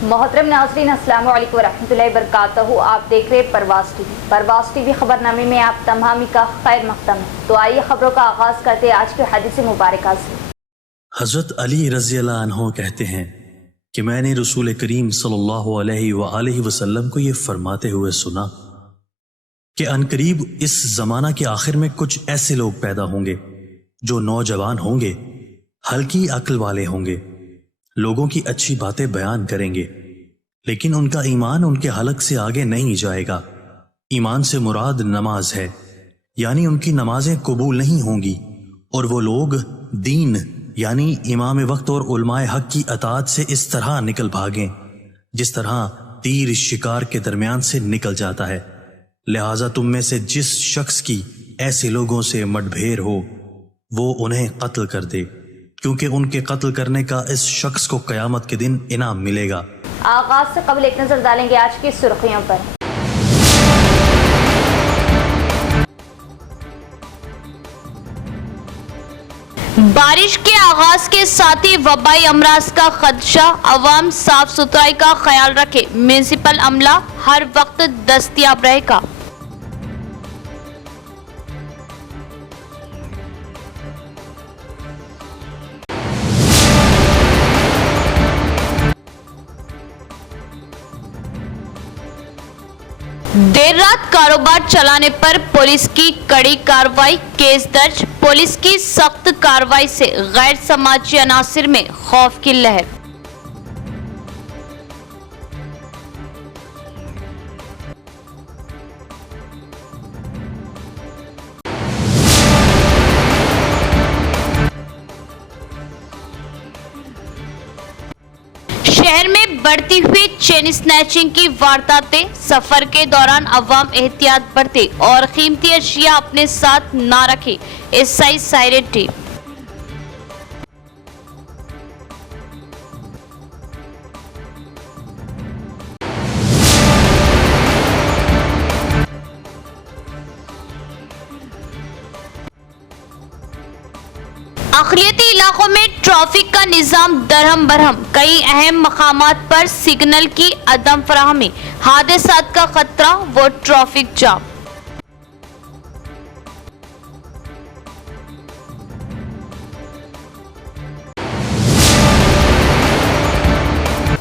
मोहतरम नाज़रीन, अस्सलाम वालेकुम वरहमतुल्लाहि वबरकातुहू। आप देख रहे परवाज़ टीवी खबरनामे में आप तमामी का खैर मक़दम है। तो आइए खबरों का आगाज़ करते हैं आज के हदीस मुबारक से। हज़रत अली रज़ी अल्लाह अन्हु कहते हैं कि मैंने रसूल करीम सल्लल्लाहु अलैहि वसल्लम को ये फरमाते हुए सुना कि अनकरीब इस ज़माना के आखिर में कुछ ऐसे लोग पैदा होंगे जो नौजवान होंगे, हल्की अक्ल वाले होंगे, लोगों की अच्छी बातें बयान करेंगे, लेकिन उनका ईमान उनके हलक से आगे नहीं जाएगा। ईमान से मुराद नमाज है, यानी उनकी नमाजें कबूल नहीं होंगी, और वो लोग दीन यानी इमाम वक्त और उलमाए हक की अताअत से इस तरह निकल भागें जिस तरह तीर शिकार के दरमियान से निकल जाता है। लिहाजा तुम में से जिस शख्स की ऐसे लोगों से मतभेद हो वो उन्हें कत्ल कर दे, क्योंकि उनके कत्ल करने का इस शख्स को क़यामत के दिन इनाम मिलेगा। आगाज से कबल एक नजर डालेंगे आज की सुर्खियों पर। बारिश के आगाज के साथ ही वबाई अमराज का खदशा, अवाम साफ सुथराई का ख्याल रखे, म्यूनिसिपल अमला हर वक्त दस्तयाब रहेगा। देर रात कारोबार चलाने पर पुलिस की कड़ी कार्रवाई, केस दर्ज। पुलिस की सख्त कार्रवाई से गैर समाजी अनासिर में खौफ की लहर। शहर में बढ़ती हुई चेन स्नैचिंग की वारदातें, सफर के दौरान अवाम एहतियात बरते और कीमती अशिया अपने साथ ना रखे, एसआई सायरन टीम। अखिलियती इलाकों में ट्रैफिक का निजाम दरहम बरहम, कई अहम मकामात पर सिग्नल की अदम फराहमी, हादसात का खतरा व ट्रैफिक जाम।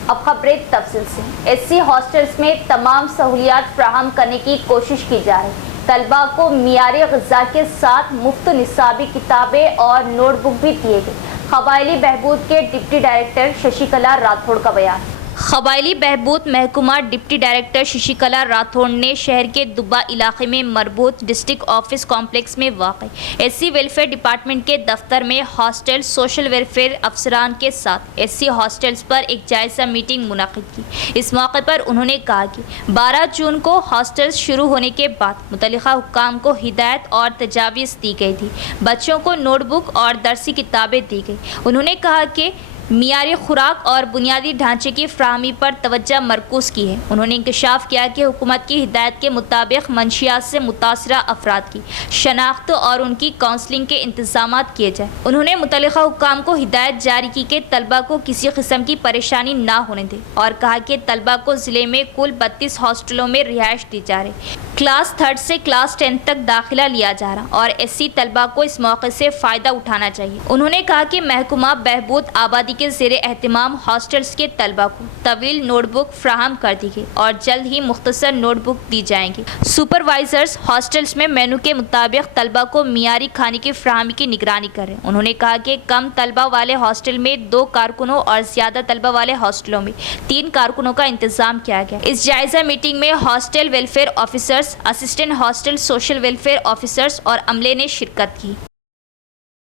अब खबरें तफसील से। एससी हॉस्टल्स में तमाम सहूलियात फराहम करने की कोशिश की जा रही। तलबा को मियारी ग़िज़ा के साथ मुफ्त निसाबी किताबें और नोटबुक भी दिए गए। क़बायली बहबूद के डिप्टी डायरेक्टर शशिकला राठौड़ का बयान। क़बायली बहबूद महकमा डिप्टी डायरेक्टर शशिकला राठौड़ ने शहर के दुबा इलाके में मरबूत डिस्ट्रिक्ट ऑफिस कॉम्प्लेक्स में वाक़ई एससी वेलफेयर डिपार्टमेंट के दफ्तर में हॉस्टल सोशल वेलफेयर अफसरान के साथ एससी हॉस्टल्स पर एक जायज़ा मीटिंग मुनक़िद की। इस मौके पर उन्होंने कहा कि 12 जून को हॉस्टल्स शुरू होने के बाद मुतल्लिक़ा हुक्काम को हिदायत और तजावीज़ दी गई थी। बच्चों को नोटबुक और दरसी किताबें दी गई। उन्होंने कहा कि मियारी खुराक और बुनियादी ढांचे की फ्राहमी पर तवज्जो मरकूज़ की है। उन्होंने इंकशाफ किया कि हुकूमत की हिदायत के मुताबिक मंशियात से मुतासरा अफराद की शनाख्त और उनकी काउंसलिंग के इंतजाम किए जाए। उन्होंने मुतल्लिक़ा हुक्काम को हिदायत जारी की कि तलबा को किसी किस्म की परेशानी ना होने दे और कहा कि तलबा को ज़िले में कुल 32 हॉस्टलों में रिहाइश दी जा रही। क्लास 3 से क्लास 10 तक दाखिला लिया जा रहा और एससी तलबा को इस मौके से फ़ायदा उठाना चाहिए। उन्होंने कहा कि महकमा बहबूद आबादी के ज़ेरे एहतिमाम हॉस्टल्स के तलबा को तवील नोटबुक फ्राहम कर दी गई और जल्द ही मुख्तसर नोटबुक दी जाएंगी। सुपरवाइजर्स हॉस्टल्स में मेनू के मुताबिक तलबा को मियारी खाने की फ्राहमी की निगरानी करें। उन्होंने कहा कि कम तलबा वाले हॉस्टल में 2 कारकुनों और ज़्यादा तलबा वाले हॉस्टलों में 3 कारकुनों का इंतजाम किया गया। इस जायज़ा मीटिंग में hostel welfare officers, assistant hostel social welfare officers और अमले ने शिरकत की।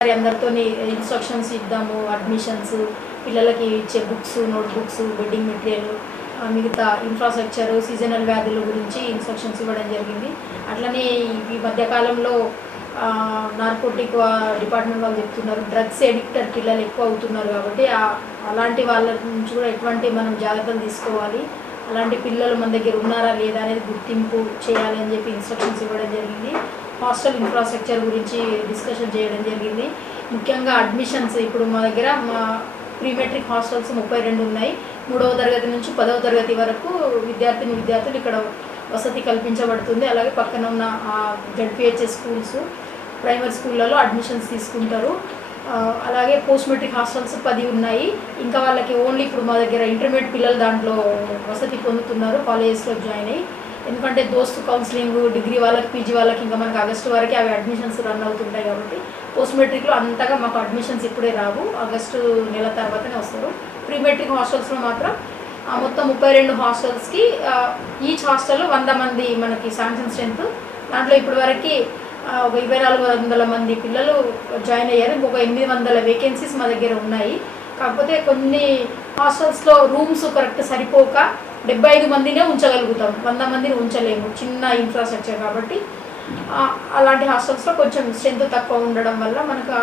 అందరితోని ఇన్స్ట్రక్షన్స్ ఇద్దాము, అడ్మిషన్స్, పిల్లలకి ఇచ్చే బుక్స్, నోట్బుక్స్, బెడ్డింగ్ మెటీరియల్, మిగతా ఇన్ఫ్రాస్ట్రక్చర్, సీజనల్ వ్యాధుల గురించి ఇన్స్ట్రక్షన్స్ ఇవ్వడం జరిగింది. అట్లనే ఈ మధ్యకాలంలో నార్కోటిక్ డిపార్ట్మెంట్ వాళ్ళు చెప్తున్నారు డ్రగ్స్ ఎడిక్టర్ పిల్లలు ఎక్కువ అవుతున్నారు కాబట్టి అలాంటి వాళ్ళ నుంచి కూడా ఎటువంటి మనం జాగ్రత్తలు తీసుకోవాలి, అలాంటి పిల్లలు మన దగ్గర ఉన్నారా లేదా అనేది గుర్తింపు చేయాలి అని చెప్పి ఇన్స్ట్రక్షన్స్ ఇవ్వడం జరిగింది. హాస్టల్ ఇన్ఫ్రాస్ట్రక్చర్ గురించి డిస్కషన్ చేయడం జరిగింది. ముఖ్యంగా అడ్మిషన్స్ ఇప్పుడు మా దగ్గర ప్రీ మెట్రిక్ హాస్టల్స్ 32 ఉన్నాయి. 3వ తరగతి నుంచి 10వ తరగతి వరకు విద్యార్థులు ఇక్కడ వసతి కల్పించబడుతుంది. అలాగే పక్కన ఉన్న జడ్పిహెచ్ఎస్ స్కూల్స్, ప్రైమరీ స్కూళ్ళలో అడ్మిషన్స్ తీసుకుంటారు. అలాగే పోస్ట్ మెట్రిక్ హాస్టల్స్ 10 ఉన్నాయి. ఇంకా వాళ్ళకి ఓన్లీ ఇప్పుడు మా దగ్గర ఇంటర్మీడియట్ పిల్లలు దాంట్లో వసతి పొందుతున్నారు కాలేజెస్లో జాయిన్ అయ్యి. ఎందుకంటే దోస్తు కౌన్సిలింగ్, డిగ్రీ వాళ్ళకి, పీజీ వాళ్ళకి ఇంకా మనకి ఆగస్టు వరకు అవి అడ్మిషన్స్ రన్ అవుతుంటాయి. కాబట్టి పోస్ట్ మెట్రిక్లో అంతగా మాకు అడ్మిషన్స్ ఇప్పుడే రావు, ఆగస్టు నెల తర్వాతనే వస్తారు. ప్రీ మెట్రిక్ హాస్టల్స్లో మాత్రం మొత్తం 32 హాస్టల్స్కి ఈచ్ హాస్టల్లో 100 మంది మనకి శాంక్షన్ స్ట్రెంత్. దాంట్లో ఇప్పటి వరకు ఒక 2400 మంది పిల్లలు జాయిన్ అయ్యారు. ఇంకొక 800 వేకెన్సీస్ మా దగ్గర ఉన్నాయి. కాకపోతే కొన్ని హాస్టల్స్లో రూమ్స్ కరెక్ట్ సరిపోక 75 మందినే ఉంచగలుగుతాం, 100 మందిని ఉంచలేము, చిన్న ఇన్ఫ్రాస్ట్రక్చర్. కాబట్టి అలాంటి హాస్టల్స్లో కొంచెం స్ట్రెంత్ తక్కువ ఉండడం వల్ల మనకు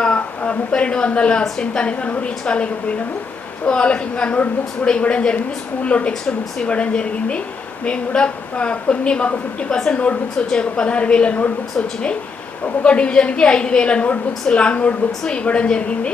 3200 స్ట్రెంత్ అనేది మనం రీచ్ కాలేకపోయినాము. సో వాళ్ళకి ఇంకా నోట్బుక్స్ కూడా ఇవ్వడం జరిగింది, స్కూల్లో టెక్స్ట్ బుక్స్ ఇవ్వడం జరిగింది. మేము కూడా మాకు 50% నోట్బుక్స్ వచ్చాయి, ఒక 16,000 నోట్బుక్స్ వచ్చినాయి. ఒక్కొక్క డివిజన్కి 5,000 నోట్బుక్స్, లాంగ్ నోట్బుక్స్ ఇవ్వడం జరిగింది.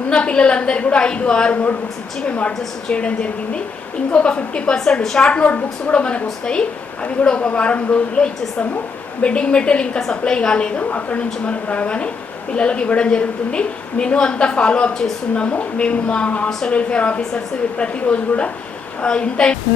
ఉన్న పిల్లలందరికీ కూడా 5-6 నోట్బుక్స్ ఇచ్చి మేము అడ్జస్ట్ చేయడం జరిగింది. ఇంకొక 50% షార్ట్ నోట్బుక్స్ కూడా మనకు వస్తాయి, అవి కూడా ఒక వారం రోజుల్లో ఇచ్చేస్తాము. బెడ్డింగ్ మెటీరియల్ ఇంకా సప్లై కాలేదు, అక్కడ నుంచి మనకు రాగానే పిల్లలకు ఇవ్వడం జరుగుతుంది. మెనూ అంతా ఫాలో అప్ చేస్తున్నాము మేము. మా హాస్టల్ వెల్ఫేర్ ఆఫీసర్స్ ప్రతిరోజు కూడా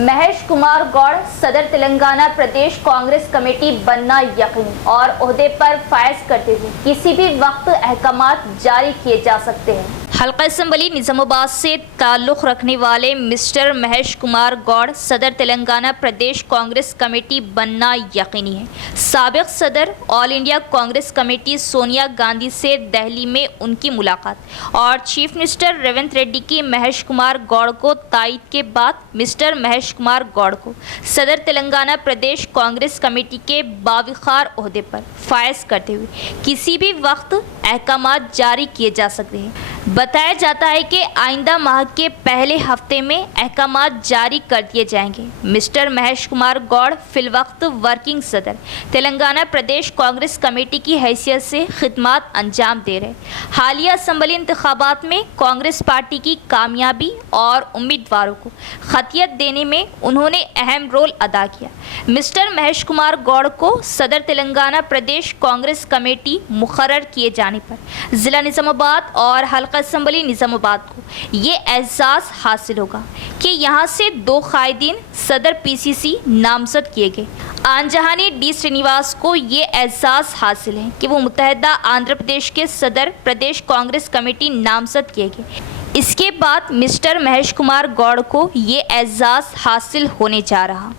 महेश कुमार गौड़ सदर तेलंगाना प्रदेश कांग्रेस कमेटी बनना यकीनी और ओहदे पर फायज करते हुए किसी भी वक्त अहकामात जारी किए जा सकते हैं। हल्का असम्बली निज़ामाबाद से ताल्लुक़ रखने वाले मिस्टर महेश कुमार गौड़ सदर तेलंगाना प्रदेश कांग्रेस कमेटी बनना यकीनी है। साबिक़ सदर all India Congress committee Sonia Gandhi से दिल्ली में उनकी मुलाकात और चीफ मिनिस्टर रेवंत रेड्डी की महेश कुमार गौड़ को तायद के बाद मिस्टर महेश कुमार गौड़ को सदर तेलंगाना प्रदेश कांग्रेस कमेटी के बाविखार ओहदे पर फायज करते हुए किसी भी वक्त अहकामात जारी किए जा सकते हैं। बताया जाता है कि आइंदा माह के पहले हफ्ते में अहकामात जारी कर दिए जाएंगे। मिस्टर महेश कुमार गौड़ फिलवक्त वर्किंग सदर तेलंगाना प्रदेश कांग्रेस कमेटी की हैसियत से खिदमत अंजाम दे रहे। हालिया असम्बली इंतखाबात में कांग्रेस पार्टी की कामयाबी और उम्मीदवारों को खतियत देने में उन्होंने अहम रोल अदा किया। मिस्टर महेश कुमार गौड़ को सदर तेलंगाना प्रदेश कांग्रेस कमेटी मुकर्रर किए जाने पर ज़िला निज़ामाबाद और हल्का असम्बली निज़ामाबाद को ये एहसास हासिल होगा कि यहाँ से 2 कायदीन सदर पीसीसी नामजद किए गए। आनजहानी डी श्रीनिवास को ये एहसास हासिल है कि वो मुत्तहदा आंध्र प्रदेश के सदर प्रदेश कांग्रेस कमेटी नामजद किए गए। इसके बाद मिस्टर महेश कुमार गौड़ को ये एहसास हासिल होने जा रहा।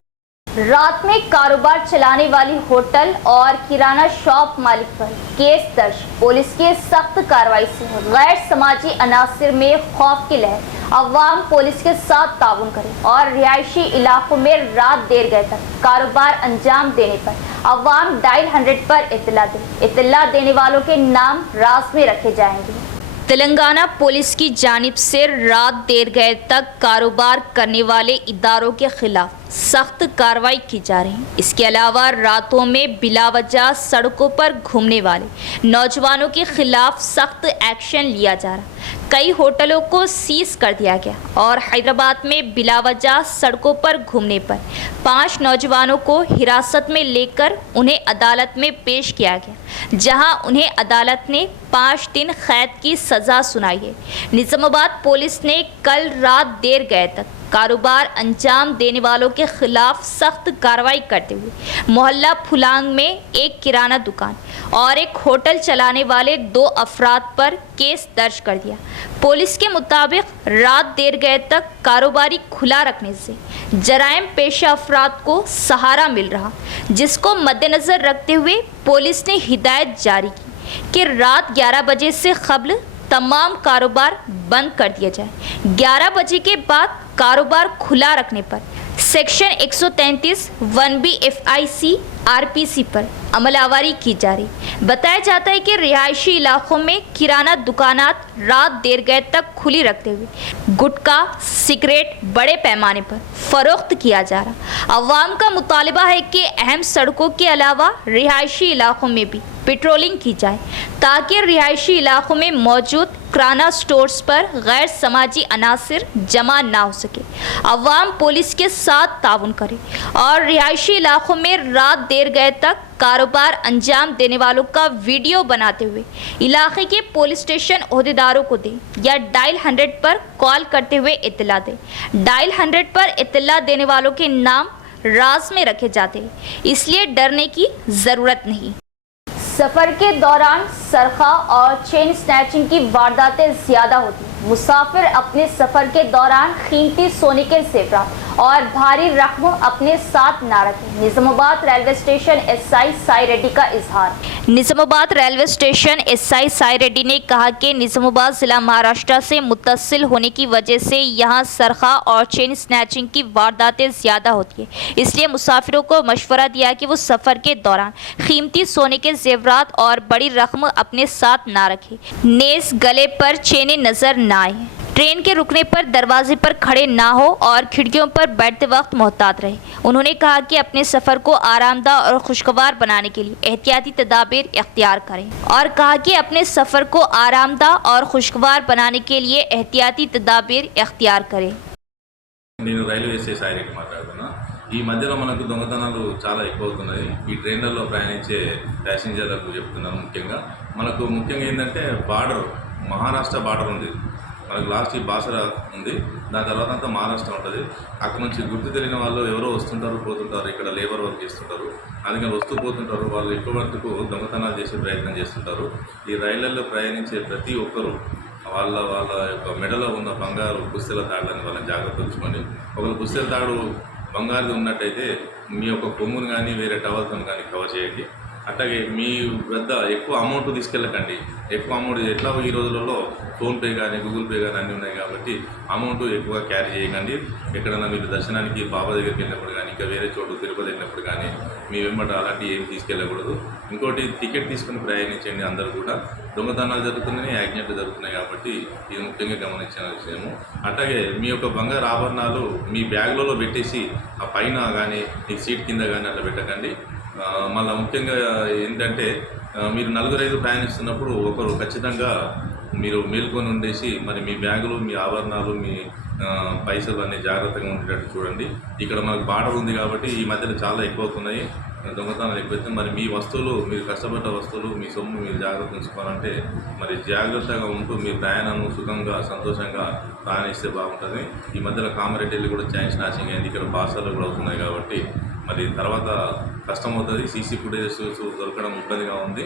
रात में कारोबार चलाने वाली होटल और किराना शॉप मालिक पर केस दर्ज। पुलिस की सख्त कार्रवाई से गैर समाजी अनासिर में खौफ की लहर। अवाम पुलिस के साथ ताउन करें और रिहायशी इलाकों में रात देर गए तक कारोबार अंजाम देने पर अवाम डायल 100 पर इत्तला दें। इत्तला देने वालों के नाम राज में रखे जाएंगे। तेलंगाना पुलिस की जानिब से रात देर गए तक कारोबार करने वाले इदारों के खिलाफ सख्त कार्रवाई की जा रही है। इसके अलावा रातों में बिलावजह सड़कों पर घूमने वाले नौजवानों के खिलाफ सख्त एक्शन लिया जा रहा। कई होटलों को सीज कर दिया गया और हैदराबाद में बिलावजह सड़कों पर घूमने पर 5 नौजवानों को हिरासत में लेकर उन्हें अदालत में पेश किया गया, जहां उन्हें अदालत ने 5 दिन कैद की सज़ा सुनाई है। निज़ामाबाद पुलिस ने कल रात देर गए तक कारोबार अंजाम देने वालों के खिलाफ सख्त कार्रवाई करते हुए मोहल्ला फुलांग में एक किराना दुकान और एक होटल चलाने वाले 2 अफराद पर केस दर्ज कर दिया। पुलिस के मुताबिक रात देर गए तक कारोबारी खुला रखने से जराइम पेशा अफराद को सहारा मिल रहा, जिसको मद्देनज़र रखते हुए पुलिस ने हिदायत जारी की कि रात 11 बजे से क़ब्ल तमाम कारोबार बंद कर दिया जाए। 11 बजे के बाद कारोबार खुला रखने पर सेक्शन 133 1BFIC RPC पर अमलावरी की जा रही। बताया जाता है कि रिहायशी इलाकों में किराना दुकानात रात देर गए तक खुली रखते हुए गुटखा सिगरेट बड़े पैमाने पर फ़रोख्त किया जा रहा। अवाम का मुतालबा है कि अहम सड़कों के अलावा रिहायशी इलाकों में भी पेट्रोलिंग की जाए ताकि रिहायशी इलाकों में मौजूद किराना स्टोर्स पर गैर समाजी अनासिर जमा ना हो सके। अवाम पुलिस के साथ ताउन करे और रिहायशी इलाकों में रात देर गए तक कारोबार अंजाम देने वालों का वीडियो बनाते हुए इलाके के पुलिस स्टेशन ओहदेदारों को दें या डायल 100 पर कॉल करते हुए इत्तला दें। डायल 100 पर इत्तला देने वालों के नाम राज में रखे जाते हैं, इसलिए डरने की ज़रूरत नहीं। सफर के दौरान सरखा और चेन स्नैचिंग की वारदातें ज्यादा होती हैं। मुसाफिर अपने सफर के दौरान कीमती सोने के जेवरात और भारी रकम अपने साथ ना रखें। Nizamabad railway station SI Sai Reddy का इजहार। Nizamabad railway station SI Sai Reddy ने कहा कि निजामाबाद ज़िला महाराष्ट्र से मुत्तसिल होने की वजह से यहाँ सरखा और चेन स्नैचिंग की वारदातें ज़्यादा होती है, इसलिए मुसाफिरों को मशवरा दिया कि वो सफ़र के दौरान कीमती सोने के जेवरात और बड़ी रकम अपने साथ ना रखें। नेज़ गले पर चेनें नज़र ना आए, ट्रेन के रुकने पर दरवाजे पर खड़े ना हो और खिड़कियों पर बैठते वक्त मोहतात रहे। उन्होंने कहा कि अपने सफ़र को आरामदा और खुशगवार बनाने के लिए एहतियाती तदाबीर इख्तियार करें और कहा कि अपने सफ़र को आरामदा और खुशगवार बनाने के लिए एहतियाती तदाबीर इख्तियार करें। నేను రైల్వే స్టేషన్ సాయిరెడ్డి మాట్లాడుతున్నా. ఈ మధ్యలో మనకు దొంగతనాలు చాలా ఎక్కువ అవుతున్నాయి. ఈ ట్రైన్లలో ప్రయాణించే ప్యాసింజర్లకు చెప్తున్నాను. ముఖ్యంగా ఏంటంటే బార్డర్ మహారాష్ట్ర బార్డర్ ఉంది, మనకు లాస్ట్ ఈ బాసర ఉంది, దాని తర్వాత అంతా మహారాష్ట్ర ఉంటుంది. అక్కడ నుంచి గుర్తు తెలియని వాళ్ళు ఎవరో వస్తుంటారు పోతుంటారు, ఇక్కడ లేబర్ వర్క్ చేస్తుంటారు, అందుకని వస్తూ పోతుంటారు. వాళ్ళు ఎక్కువ వరకు దొంగతనాలు చేసే ప్రయత్నం చేస్తుంటారు. ఈ రైళ్లలో ప్రయాణించే ప్రతి ఒక్కరూ వాళ్ళ యొక్క మెడలో ఉన్న బంగారు పుస్తెల తాడులని వాళ్ళని జాగ్రత్త ఉంచుకొని, ఒకవేళ పుస్తెల తాడు బంగారుది ఉన్నట్టయితే మీ యొక్క కొమ్మును కానీ వేరే టవల్తో కానీ కవర్ చేయండి. అట్లాగే మీ వద్ద ఎక్కువ అమౌంట్ తీసుకెళ్ళకండి. ఎక్కువ అమౌంట్ ఎట్లా ఈ రోజులలో ఫోన్పే కానీ గూగుల్ పే కానీ అన్నీ ఉన్నాయి కాబట్టి అమౌంట్ ఎక్కువ క్యారీ చేయకండి. ఎక్కడైనా మీరు దర్శనానికి బాబా దగ్గరికి వెళ్ళినప్పుడు కానీ ఇంకా వేరే చోటు తిరుపతి వెళ్ళినప్పుడు కానీ మీ వెంబట అలాంటివి ఏమి తీసుకెళ్ళకూడదు. ఇంకోటి టికెట్ తీసుకుని ప్రయాణించండి. అందరూ కూడా దొంగతనాలు జరుగుతున్నాయి, యాక్సిడెంట్లు జరుగుతున్నాయి కాబట్టి ఇది ముఖ్యంగా గమనించిన విషయము. అట్లాగే మీ యొక్క బంగారు ఆభరణాలు మీ బ్యాగ్లలో పెట్టేసి ఆ పైన కానీ మీ సీట్ కింద కానీ అట్లా పెట్టకండి. మళ్ళీ ముఖ్యంగా ఏంటంటే మీరు 4-5 ప్రయాణిస్తున్నప్పుడు ఒకరు ఖచ్చితంగా మీరు మేల్కొని ఉండేసి మరి మీ బ్యాగులు, మీ ఆభరణాలు, మీ పైసలు అన్నీ జాగ్రత్తగా ఉండేటట్టు చూడండి. ఇక్కడ మనకు బార్డర్ ఉంది కాబట్టి ఈ మధ్యలో చాలా ఎక్కువ అవుతున్నాయి దొంగతనాలు ఎక్కువైతే. మరి మీ వస్తువులు, మీరు కష్టపడ్డ వస్తువులు, మీ సొమ్ము మీరు జాగ్రత్త ఉంచుకోవాలంటే మరి జాగ్రత్తగా ఉంటూ మీ ప్రయాణం సుఖంగా సంతోషంగా ప్రయాణిస్తే బాగుంటుంది. ఈ మధ్యలో కామారెడ్డిలో కూడా చైన్ స్నాచింగ్ అయింది, ఇక్కడ బాసాలు కూడా అవుతున్నాయి కాబట్టి మరి తర్వాత కష్టమవుతుంది. సీసీ ఫుటేజెస్ దొరకడం ఇబ్బందిగా ఉంది.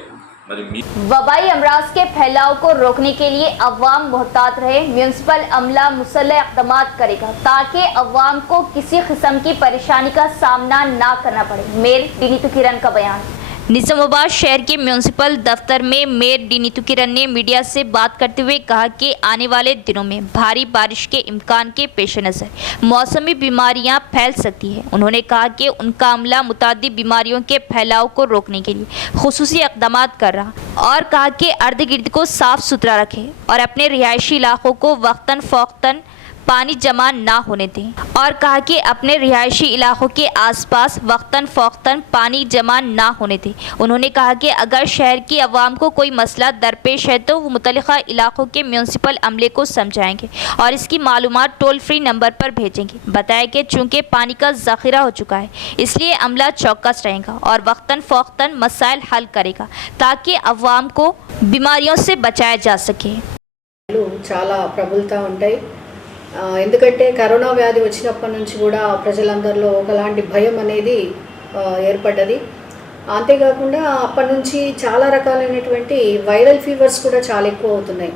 वबाई अमराज के फैलाव को रोकने के लिए अवाम मोहतात रहे। म्यूनसिपल अमला मुसल्लह इक़दामात करेगा ताकि अवाम को किसी किस्म की परेशानी का सामना ना करना पड़े। मेयर डी नीतू किरण का बयान। निजामाबाद शहर के म्यूनसिपल दफ्तर में मेयर डी नीतू किरण ने मीडिया से बात करते हुए कहा कि आने वाले दिनों में भारी बारिश के इम्कान के पेश नज़र मौसमी बीमारियां फैल सकती है। उन्होंने कहा कि उनका अमला मुतादिद बीमारियों के फैलाव को रोकने के लिए खुसूसी इक़दामात कर रहा और कहा कि अर्द गिर्द को साफ़ सुथरा रखें और अपने रिहायशी इलाकों को वक्तन फ़ौक़तन पानी जमा ना होने दें और कहा कि अपने रिहायशी इलाकों के आसपास वक्तन फ़ौक़तन पानी जमा ना होने दें। उन्होंने कहा कि अगर शहर की आवाम को कोई मसला दरपेश है तो वो मुतल्लिक़ा इलाकों के म्यूनसिपल अमले को समझाएंगे और इसकी मालूमात टोल फ्री नंबर पर भेजेंगे। बताया कि चूँकि पानी का ज़ख़ीरा हो चुका है इसलिए अमला चौकस रहेगा और वक्तन फ़ौक़तन मसाइल हल करेगा ताकि अवाम को बीमारियों से बचाया जा सके। చాలా ప్రబలుతూ ఉంటాయి. ఎందుకంటే కరోనా వ్యాధి వచ్చినప్పటి నుంచి కూడా ప్రజలందరిలో ఒకలాంటి భయం అనేది ఏర్పడ్డది. అంతేకాకుండా అప్పటి నుంచి చాలా రకాలైనటువంటి వైరల్ ఫీవర్స్ కూడా చాలా ఎక్కువ అవుతున్నాయి.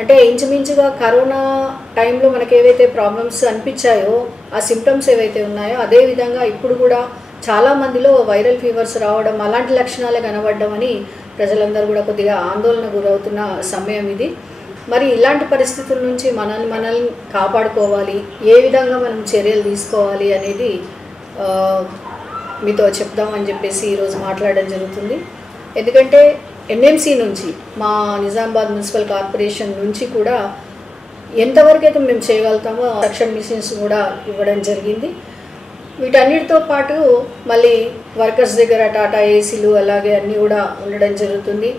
అంటే ఇంచుమించుగా కరోనా టైంలో మనకు ఏవైతే ప్రాబ్లమ్స్ అనిపించాయో ఆ సిమ్టమ్స్ ఏవైతే ఉన్నాయో అదేవిధంగా ఇప్పుడు కూడా చాలామందిలో వైరల్ ఫీవర్స్ రావడం, అలాంటి లక్షణాలే కనబడడం అని ప్రజలందరూ కూడా కొద్దిగా ఆందోళన గురవుతున్న సమయం ఇది. మరి ఇలాంటి పరిస్థితుల నుంచి మనల్ని కాపాడుకోవాలి, ఏ విధంగా మనం చర్యలు తీసుకోవాలి అనేది మీతో చెప్దామని చెప్పేసి ఈరోజు మాట్లాడడం జరుగుతుంది. ఎందుకంటే ఎన్ఎంసీ నుంచి మా నిజామాబాద్ మున్సిపల్ కార్పొరేషన్ నుంచి కూడా ఎంతవరకు అయితే మేము చేయగలుగుతామో సక్షన్ మిషన్స్ కూడా ఇవ్వడం జరిగింది. వీటన్నిటితో పాటు మళ్ళీ వర్కర్స్ దగ్గర టాటా ఏసీలు అలాగే అన్నీ కూడా ఉండడం జరుగుతుంది.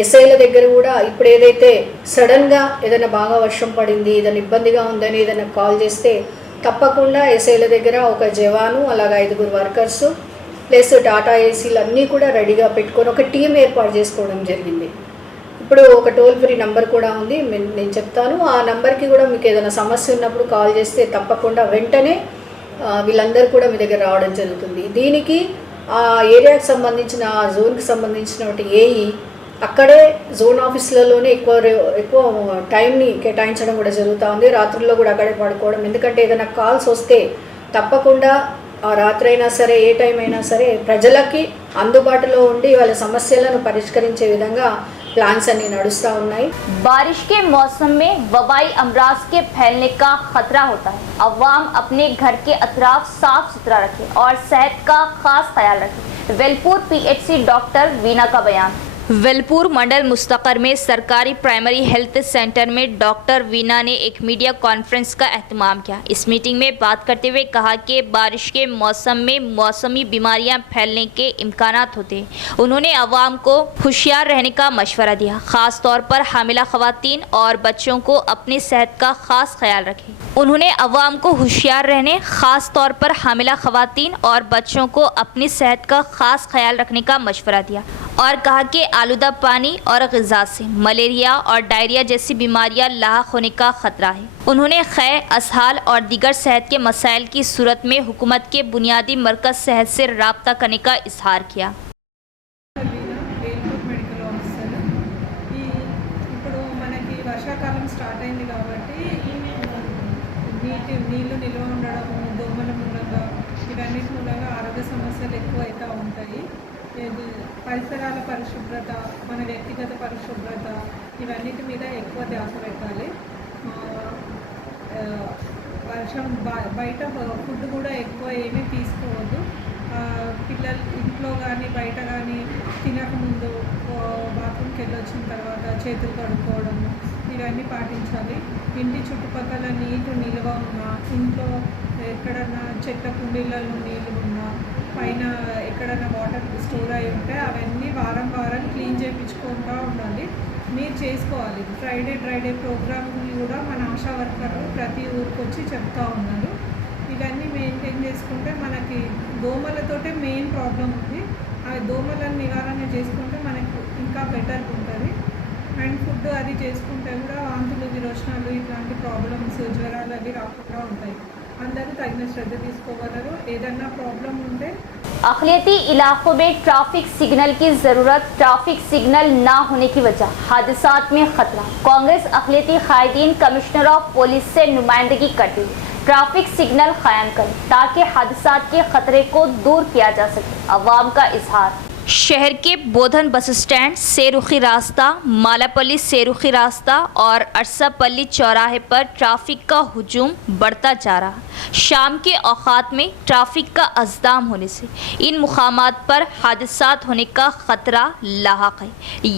ఎస్ఐల దగ్గర కూడా ఇప్పుడు ఏదైతే సడన్గా ఏదైనా బాగా వర్షం పడింది, ఏదైనా ఇబ్బందిగా ఉందని ఏదైనా కాల్ చేస్తే తప్పకుండా ఎస్ఐల దగ్గర ఒక జవాను అలాగే 5 వర్కర్సు ప్లస్ టాటా ఏసీలు అన్నీ కూడా రెడీగా పెట్టుకొని ఒక టీం ఏర్పాటు చేసుకోవడం జరిగింది. ఇప్పుడు ఒక టోల్ ఫ్రీ నెంబర్ కూడా ఉంది, నేను చెప్తాను. ఆ నెంబర్కి కూడా మీకు ఏదైనా సమస్య ఉన్నప్పుడు కాల్ చేస్తే తప్పకుండా వెంటనే వీళ్ళందరూ కూడా మీ దగ్గర రావడం జరుగుతుంది. దీనికి ఆ ఏరియాకి సంబంధించిన ఆ జోన్కి సంబంధించినటువంటి ఏఈ అక్కడే జోన్ ఆఫీసులలోనే ఎక్కువ టైంని కేటాయించడం కూడా జరుగుతూ ఉంది. రాత్రుల్లో కూడా అక్కడే పడుకోవడం, ఎందుకంటే ఏదైనా కాల్స్ వస్తే తప్పకుండా ఆ రాత్రి అయినా సరే ఏ టైం అయినా సరే ప్రజలకి అందుబాటులో ఉండి వాళ్ళ సమస్యలను పరిష్కరించే విధంగా प्लान्स अन्नी नडुस्ता उन्नाई। बारिश के मौसम में वबाई अमराज के फैलने का खतरा होता है। अवाम अपने घर के अतराफ साफ सुथरा रखें और सेहत का खास ख्याल रखें। वेलपुर पीएचसी डॉक्टर वीना का बयान। वेलपुर मंडल मुस्तकर में सरकारी प्राइमरी हेल्थ सेंटर में डॉक्टर वीना ने एक मीडिया कॉन्फ्रेंस का एहतमाम किया। इस मीटिंग में बात करते हुए कहा कि बारिश के मौसम में मौसमी बीमारियां फैलने के इम्कानात होते हैं। उन्होंने अवाम को होशियार रहने का मशवरा दिया। ख़ास तौर पर हामिला ख़वातीन और बच्चों को अपनी सेहत का ख़ास ख्याल रखें। उन्होंने अवाम को होशियार रहने, ख़ास तौर पर हामिला ख़वातीन और बच्चों को अपनी सेहत का ख़ास ख्याल रखने का मशवरा दिया और कहा कि आलूदा पानी और ग़िज़ा से मलेरिया और डायरिया जैसी बीमारियां लाहक होने का ख़तरा है। उन्होंने ख़ै, असहाल और दीगर सेहत के मसाइल की सूरत में हुकूमत के बुनियादी मरकज़ सेहत से राब्ता करने का इजहार किया। వర్షాకాలం స్టార్ట్ అయింది కాబట్టి నీళ్ళు నిల్వ ఉండడము, దోమల మూలంగా ఇవన్నిటి మూలంగా ఆరోగ్య సమస్యలు ఎక్కువ అవుతూ ఉంటాయి. పరిసరాల పరిశుభ్రత, మన వ్యక్తిగత పరిశుభ్రత ఇవన్నిటి మీద ఎక్కువ ధ్యాస పెట్టాలి. వర్షం బయట ఫుడ్ కూడా ఎక్కువ ఏమీ తీసుకోవద్దు. పిల్లలు ఇంట్లో కానీ బయట కానీ తినకముందు బాత్రూమ్కి వెళ్ళొచ్చిన తర్వాత చేతులు కడుక్కోవడము ఇవన్నీ పాటించాలి. ఇంటి చుట్టుపక్కల నీరు నిల్వ ఉన్నా, ఇంట్లో ఎక్కడన్నా చెట్ల కుండీలలో నీళ్ళు ఉన్నా, పైన ఎక్కడైనా వాటర్ స్టోర్ అయి ఉంటే అవన్నీ వారం క్లీన్ చేయించుకుంటూ ఉండాలి. మీరు చేసుకోవాలి. డ్రైడే ప్రోగ్రామ్ని కూడా మన ఆశా వర్కర్లు ప్రతి ఊరికి వచ్చి చెప్తూ ఉన్నారు. ఇవన్నీ మెయింటైన్ చేసుకుంటే మనకి దోమలతోటే మెయిన్ ప్రాబ్లం ఉంది. ఆ దోమలను నివారణ చేసుకుంటే మనకు ఇంకా బెటర్గా ఉంటుంది. అండ్ ఫుడ్ అది చేసుకుంటే కూడా వాంతులు, విరోచనాలు ఇట్లాంటి ప్రాబ్లమ్స్, జ్వరాలు అవి రాకుండా ఉంటాయి. అందరూ తగిన శ్రద్ధ తీసుకోగలరు. ఏదన్నా ప్రాబ్లం ఉంటే अक़लियती इलाकों में ट्रैफिक सिग्नल की ज़रूरत, ट्रैफिक सिग्नल ना होने की वजह, हादसात में खतरा। कांग्रेस अक़लियती क़ायदीन कमिश्नर ऑफ पुलिस से नुमाइंदगी करती ट्रैफिक सिग्नल कायम करें ताकि हादसात के खतरे को दूर किया जा सके। अवाम का इजहार। शहर के बोधन बस स्टैंड, सेरुखी रास्ता, मालापल्ली सेरुखी रास्ता और अरसापल्ली चौराहे पर ट्रैफिक का हुजूम बढ़ता जा रहा। शाम के औक़ात में ट्रैफिक का अज़दाम होने से इन मुकामात पर हादसात होने का ख़तरा लाहक है।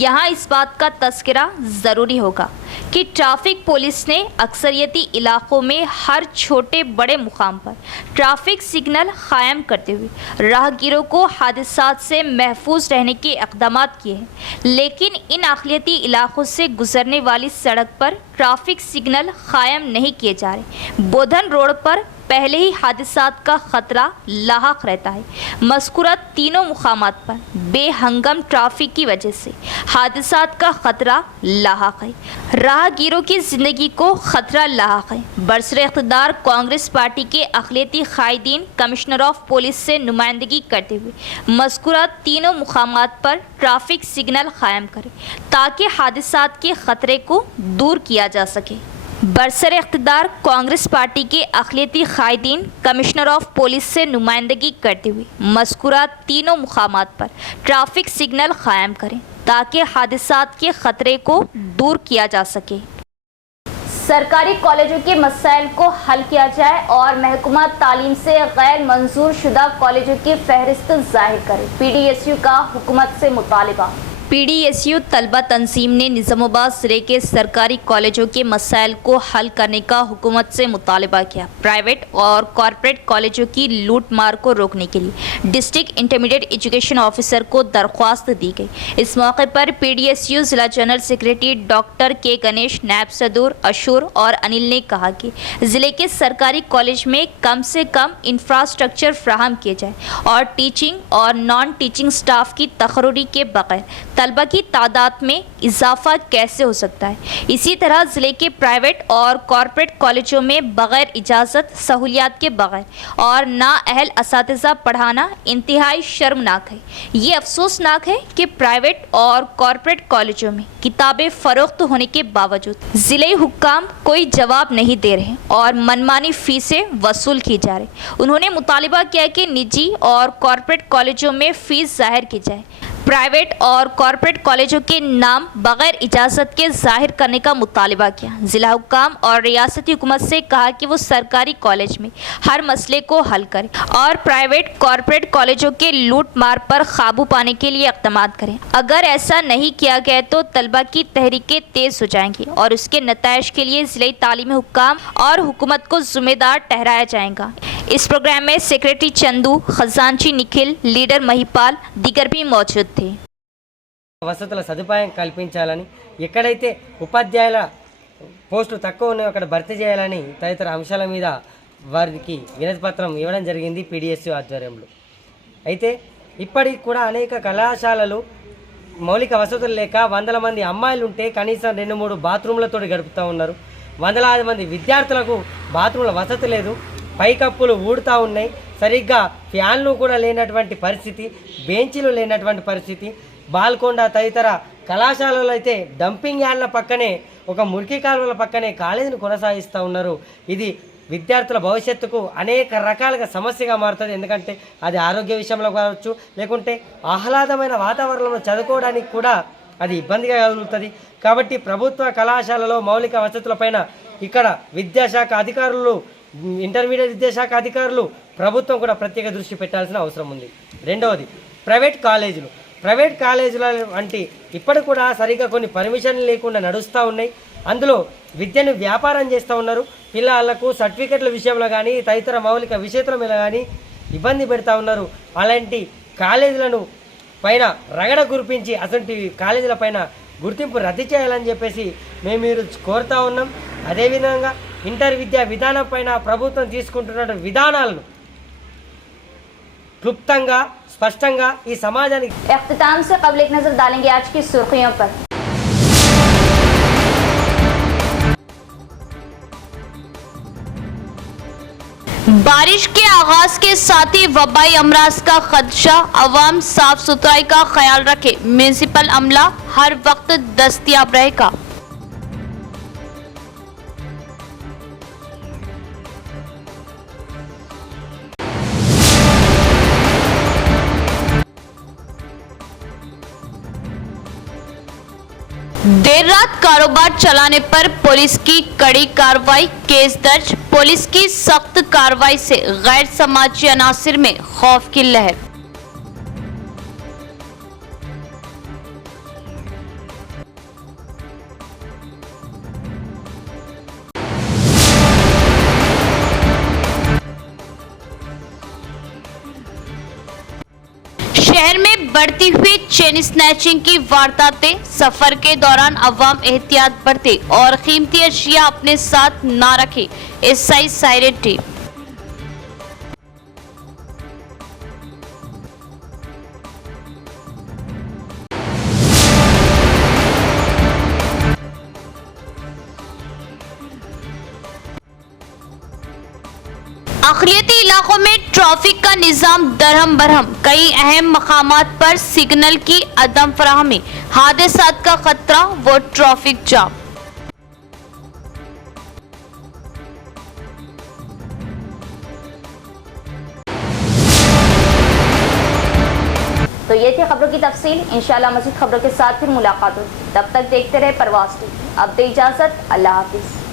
यहाँ इस बात का तज़किरा ज़रूरी होगा कि ट्रैफिक पुलिस ने अक्सरियती इलाक़ों में हर छोटे बड़े मुकाम पर ट्रैफिक सिग्नल कायम करते हुए राहगीरों को हादसात से महफूज रहने के इक़दामात किए हैं। लेकिन इन अक़लियती इलाक़ों से गुजरने वाली सड़क पर ट्रैफिक सिग्नल कायम नहीं किए जा रहे। बोधन रोड पर पहले ही हादसात का खतरा लाहक रहता है। मज़कूरा तीनों मुकामात पर बेहंगम ट्रैफिक की वजह से हादसात का खतरा लाहक है। राहगीरों की ज़िंदगी को खतरा लाहक है। बरसरे इक़्तिदार कांग्रेस पार्टी के अक़लियती क़ायदीन कमिश्नर ऑफ पुलिस से नुमाइंदगी करते हुए मज़कूरा तीनों मुकामात पर ट्रैफिक सिग्नल कायम करें ताकि हादसात के खतरे को दूर किया जा सके। बरसर इक़्तिदार कांग्रेस पार्टी के अक़लियती क़ायदीन कमिश्नर ऑफ पुलिस से नुमाइंदगी करते हुए मज़कूरा तीनों मुकामात पर ट्रैफिक सिग्नल कायम करें ताकि हादसात के ख़तरे को दूर किया जा सके। सरकारी कॉलेजों के मसाइल को हल किया जाए और महकमा तालीम से गैर मंजूर शुदा कॉलेजों की फहरिस्त जाहिर करें। PDSU का हुकूमत से मुतालिबा। पीडीएसयू तलबा तंजीम ने निज़ामाबाद ज़िले के सरकारी कॉलेजों के मसाइल को हल करने का हुकूमत से मुतालबा किया। प्राइवेट और कॉरपोरेट कॉलेजों की लूट मार को रोकने के लिए डिस्ट्रिक्ट इंटरमीडिएट एजुकेशन ऑफिसर को दरख्वास्त दी गई। इस मौके पर पीडीएसयू ज़िला जनरल सेक्रेटरी डॉक्टर के गणेश, नायब सदर अशूर और अनिल ने कहा कि ज़िले के सरकारी कॉलेज में कम से कम इंफ्रास्ट्रक्चर फ्राहम किए जाए और टीचिंग और नॉन टीचिंग स्टाफ की तकर्री के बगैर तलबा की तादाद में इजाफा कैसे हो सकता है। इसी तरह ज़िले के प्राइवेट और कॉरपोरेट कॉलेजों में बग़ैर इजाज़त, सहूलियात के बगैर और नाअहल असातिज़ा पढ़ाना इंतहाई शर्मनाक है। ये अफसोसनाक है कि प्राइवेट और कॉरपोरेट कॉलेजों में किताबें फ़रोख्त होने के बावजूद ज़िले हुक्काम कोई जवाब नहीं दे रहे और मनमानी फ़ीसें वसूल की जा रही। उन्होंने मुतालिबा किया कि निजी और कॉरपोरेट कॉलेजों में फ़ीस ज़ाहिर की जाए। प्राइवेट और कॉरपोरेट कॉलेजों के नाम बगैर इजाज़त के ज़ाहिर करने का मुतालिबा किया। ज़िला हुक्काम और रियासती हुकूमत से कहा कि वो सरकारी कॉलेज में हर मसले को हल करें और प्राइवेट कॉरपोरेट कॉलेजों के लूट मार पर काबू पाने के लिए इक़दाम करें। अगर ऐसा नहीं किया गया तो तलबा की तहरीकें तेज़ हो जाएंगी और उसके नताइज के लिए ज़िले तालीमी हुक्काम और हुकूमत को ज़िम्मेदार ठहराया जाएगा। इस प्रोग्राम में सेक्रेटरी चंदू, खजांची निखिल, लीडर महिपाल दीगर भी मौजूद थे। వసతుల సదుపాయం కల్పించాలని, ఎక్కడైతే ఉపాధ్యాయుల పోస్టులు తక్కువ ఉన్నాయో అక్కడ భర్తీ చేయాలని తదితర అంశాల మీద వారికి వినతి పత్రం ఇవ్వడం జరిగింది పీడీఎస్యూ ఆధ్వర్యంలో. అయితే ఇప్పటికి కూడా అనేక కళాశాలలు మౌలిక వసతులు లేక వందల మంది అమ్మాయిలు ఉంటే కనీసం 2-3 బాత్రూమ్లతో గడుపుతూ ఉన్నారు. వందలాది మంది విద్యార్థులకు బాత్రూమ్ల వసతి లేదు. పైకప్పులు ఊడుతూ ఉన్నాయి. సరిగ్గా ఫ్యాన్లు కూడా లేనటువంటి పరిస్థితి, బెంచీలు లేనటువంటి పరిస్థితి. బాల్కొండ తదితర కళాశాలలో అయితే డంపింగ్ యార్డ్ల పక్కనే, ఒక మురికి కాలువల పక్కనే కాలేజీని కొనసాగిస్తూ ఉన్నారు. ఇది విద్యార్థుల భవిష్యత్తుకు అనేక రకాలుగా సమస్యగా మారుతుంది. ఎందుకంటే అది ఆరోగ్య విషయంలో కావచ్చు, లేకుంటే ఆహ్లాదమైన వాతావరణంలో చదువుకోవడానికి కూడా అది ఇబ్బందిగా కలుగుతుంది. కాబట్టి ప్రభుత్వ కళాశాలలో మౌలిక వసతులపైన ఇక్కడ విద్యాశాఖ అధికారులు, ఇంటర్మీడియట్ విద్యాశాఖ అధికారులు, ప్రభుత్వం కూడా ప్రత్యేక దృష్టి పెట్టాల్సిన అవసరం ఉంది. రెండవది ప్రైవేట్ కాలేజీల వంటి ఇప్పటికి కూడా సరిగ్గా కొన్ని పర్మిషన్లు లేకుండా నడుస్తూ ఉన్నాయి. అందులో విద్యను వ్యాపారం చేస్తూ ఉన్నారు. పిల్లలకు సర్టిఫికెట్ల విషయంలో కానీ తదితర మౌలిక విషయాల మీద కానీ ఇబ్బంది పెడతా ఉన్నారు. అలాంటి కాలేజీలను పైన రగడ కురిపించి అసలు కాలేజీల పైన గుర్తింపు రద్దు చేయాలని చెప్పేసి మేము మీరు కోరుతా ఉన్నాం. అదేవిధంగా ఇంటర్ విద్యా విధానం పైన ప్రభుత్వం తీసుకుంటున్న విధానాలను క్లుప్తంగా, స్పష్టంగా ఈ సమాజానికి इख्तिताम से कबल एक नजर डालेंगे आज की सुर्खियों पर। बारिश के आगाज के साथ ही वबाई अमराज का खदशा, अवाम साफ सुथराई का ख्याल रखे, म्यूनिसिपल अमला हर वक्त दस्तयाब रहेगा। देर रात कारोबार चलाने पर पुलिस की कड़ी कार्रवाई, केस दर्ज। पुलिस की सख्त कार्रवाई से गैर समाजी अनासिर में खौफ की लहर। शहर में बढ़ती हुई चेन स्नैचिंग की वारदातें, सफर के दौरान अवाम एहतियात बरते और कीमती अशिया अपने साथ ना रखे, एसआई सायरन टीम। अक़लियती इलाकों में ट्रैफिक का निज़ाम दरहम बरहम, कई अहम मकामात पर सिग्नल की अदम फराहमी, हादसात का खतरा व ट्रैफिक जाम। तो ये थी खबरों की तफसील। इंशाल्लाह मज़ीद खबरों के साथ फिर मुलाकात होगी। तब तक देखते रहे परवाज़ टीवी। अब दे इजाज़त, अल्लाह हाफिज़।